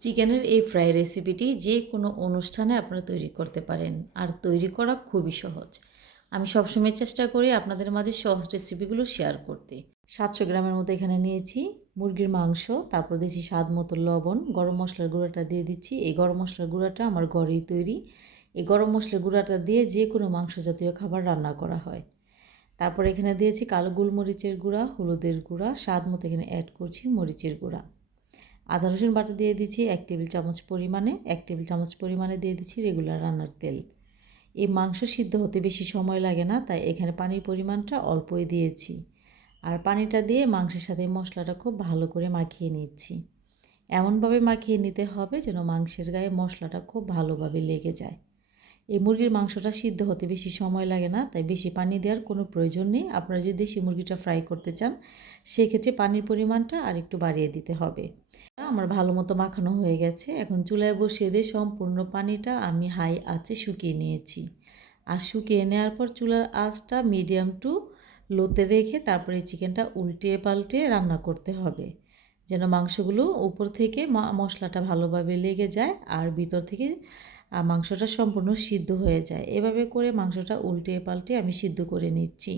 চিকেনের এই ফ্রাই রেসিপিটি যে কোনো অনুষ্ঠানে আপনারা তৈরি করতে পারেন। আর তৈরি করা খুবই সহজ। আমি সবসময় চেষ্টা করি আপনাদের মাঝে সহজ রেসিপিগুলো শেয়ার করতে। সাতশো গ্রামের মতো এখানে নিয়েছি মুরগির মাংস, তারপর দিয়েছি স্বাদ মতো লবণ, গরম মশলার গুঁড়াটা দিয়ে দিচ্ছি। এই গরম মশলার গুঁড়াটা আমার ঘরেই তৈরি। এই গরম মশলার গুঁড়াটা দিয়ে যে কোনো মাংস জাতীয় খাবার রান্না করা হয়। তারপর এখানে দিয়েছি কালো গোলমরিচের গুঁড়া, হলুদের গুঁড়া, স্বাদ মতো এখানে অ্যাড করছি মরিচের গুঁড়া। আদা, রসুন বাটা দিয়ে দিচ্ছি এক টেবিল চামচ পরিমাণে, এক টেবিল চামচ পরিমাণে দিয়ে দিচ্ছি রেগুলার রান্নার তেল। এই মাংস সিদ্ধ হতে বেশি সময় লাগে না, তাই এখানে পানির পরিমাণটা অল্পই দিয়েছি। আর পানিটা দিয়ে মাংসের সাথে মশলাটা খুব ভালো করে মাখিয়ে নিচ্ছি। এমনভাবে মাখিয়ে নিতে হবে যেন মাংসের গায়ে মশলাটা খুব ভালোভাবে লেগে যায়। এই মুরগির মাংসটা সিদ্ধ হতে বেশি সময় লাগে না, তাই বেশি পানি দেওয়ার কোনো প্রয়োজন নেই। আপনারা যদি দেশি মুরগিটা ফ্রাই করতে চান, সেক্ষেত্রে পানির পরিমাণটা আর একটু বাড়িয়ে দিতে হবে। আমার ভালো মতো মাখানো হয়ে গেছে। এখন চুলায় বসিয়ে দিয়ে সম্পূর্ণ পানিটা আমি হাই আঁচে শুকিয়ে নিয়েছি। আর শুকিয়ে নেওয়ার পর চুলার আঁচটা মিডিয়াম টু লোতে রেখে তারপরে চিকেনটা উল্টে পাল্টে রান্না করতে হবে। যেন মাংসগুলো উপর থেকে মশলাটা ভালোভাবে লেগে যায় আর ভিতর থেকে মাংসটা সম্পূর্ণ সিদ্ধ হয়ে যায়। এভাবে করে মাংসটা উল্টে পাল্টে আমি সিদ্ধ করে নিচ্ছি।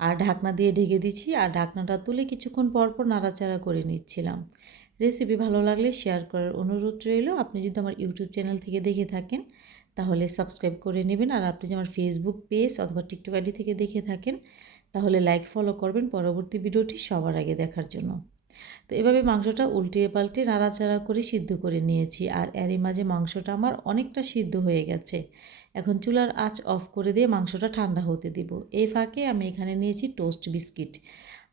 আর ঢাকনা দিয়ে ঢেকে দিচ্ছি আর ঢাকনাটা তুলে কিছুক্ষণ পর পর নাড়াচাড়া করে নিচ্ছিলাম। রেসিপি ভালো লাগলে শেয়ার করার অনুরোধ রইল। আপনি যদি আমার ইউটিউব চ্যানেল থেকে দেখে থাকেন, তাহলে সাবস্ক্রাইব করে নেবেন। আর আপনি যদি আমার ফেসবুক পেজ অথবা টিকটক আইডি থেকে দেখে থাকেন, তাহলে লাইক ফলো করবেন পরবর্তী ভিডিওটি সবার আগে দেখার জন্য। তো এভাবে মাংসটা উল্টিয়ে পাল্টে নাড়াচাড়া করে সিদ্ধ করে নিয়েছি আর এরই মাঝে মাংসটা আমার অনেকটা সিদ্ধ হয়ে গেছে। এখন চুলার আঁচ অফ করে দিয়ে মাংসটা ঠান্ডা হতে দিব। এই ফাঁকে আমি এখানে নিয়েছি টোস্ট বিস্কিট।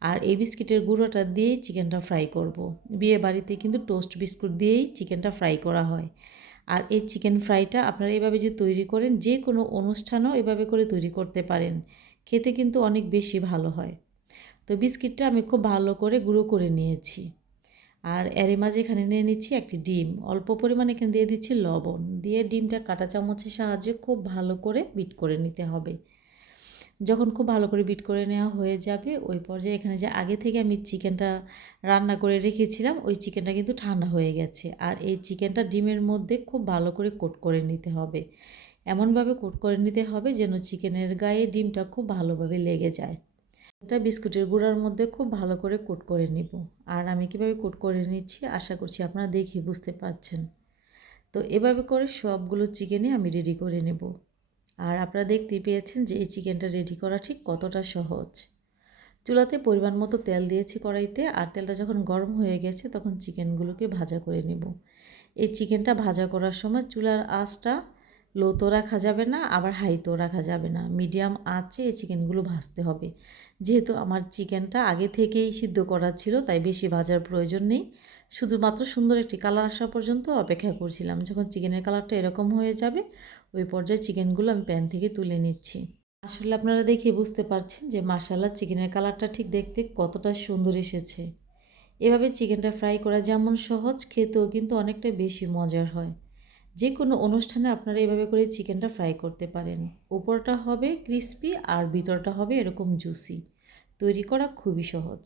আর এই বিস্কিটের গুঁড়োটা দিয়েই চিকেনটা ফ্রাই করব। বিয়ে বাড়িতে কিন্তু টোস্ট বিস্কুট দিয়েই চিকেনটা ফ্রাই করা হয়। আর এই চিকেন ফ্রাইটা আপনারা এভাবে যে তৈরি করেন, যে কোনো অনুষ্ঠানও এভাবে করে তৈরি করতে পারেন। খেতে কিন্তু অনেক বেশি ভালো হয়। তো বিস্কিটটা আমি খুব ভালো করে গুঁড়ো করে নিয়েছি। আর এর মাঝে এখানে নিয়ে নিচ্ছি একটি ডিম। অল্প পরিমাণে এখানে দিয়ে দিচ্ছি লবণ। দিয়ে ডিমটা কাটা চামচের সাহায্যে খুব ভালো করে বিট করে নিতে হবে। যখন খুব ভালো করে বিট করে নেওয়া হয়ে যাবে, ওই পর্যায়ে এখানে যে আগে থেকে আমি চিকেনটা রান্না করে রেখেছিলাম, ওই চিকেনটা কিন্তু ঠান্ডা হয়ে গেছে। আর এই চিকেনটা ডিমের মধ্যে খুব ভালো করে কোট করে নিতে হবে। এমনভাবে কোট করে নিতে হবে যেন চিকেনের গায়ে ডিমটা খুব ভালোভাবে লেগে যায়। এটা বিস্কুটের গুঁড়ার মধ্যে খুব ভালো করে কোট করে নিব। আর আমি কীভাবে কোট করে নিচ্ছি আশা করছি আপনারা দেখি বুঝতে পারছেন। তো এভাবে করে সবগুলো চিকেনই আমি রেডি করে নেব। আর আপনারা দেখতেই পেয়েছেন যে এই চিকেনটা রেডি করা ঠিক কতটা সহজ। চুলাতে পরিমাণ মতো তেল দিয়েছি কড়াইতে আর তেলটা যখন গরম হয়ে গেছে তখন চিকেনগুলোকে ভাজা করে নেব। এই চিকেনটা ভাজা করার সময় চুলার আঁচটা লো তো রাখা যাবে না, আবার হাই তো রাখা যাবে না। মিডিয়াম আঁচে এই চিকেনগুলো ভাজতে হবে। যেহেতু আমার চিকেনটা আগে থেকেই সিদ্ধ করা ছিল, তাই বেশি ভাজার প্রয়োজন নেই। শুধুমাত্র সুন্দর একটি কালার আসা পর্যন্ত অপেক্ষা করছিলাম। যখন চিকেনের কালারটা এরকম হয়ে যাবে, ওই পর্যায়ে চিকেনগুলো আমি প্যান থেকে তুলে নিচ্ছি। আসলে আপনারা দেখে বুঝতে পারছেন যে মাসাল্লা চিকেনের কালারটা ঠিক দেখতে কতটা সুন্দর এসেছে। এভাবে চিকেনটা ফ্রাই করা যেমন সহজ, খেতেও কিন্তু অনেকটা বেশি মজার হয়। যে কোনো অনুষ্ঠানে আপনারা এভাবে করে চিকেনটা ফ্রাই করতে পারেন। উপরটা হবে ক্রিস্পি আর ভিতরটা হবে এরকম জুসি। তৈরি করা খুবই সহজ।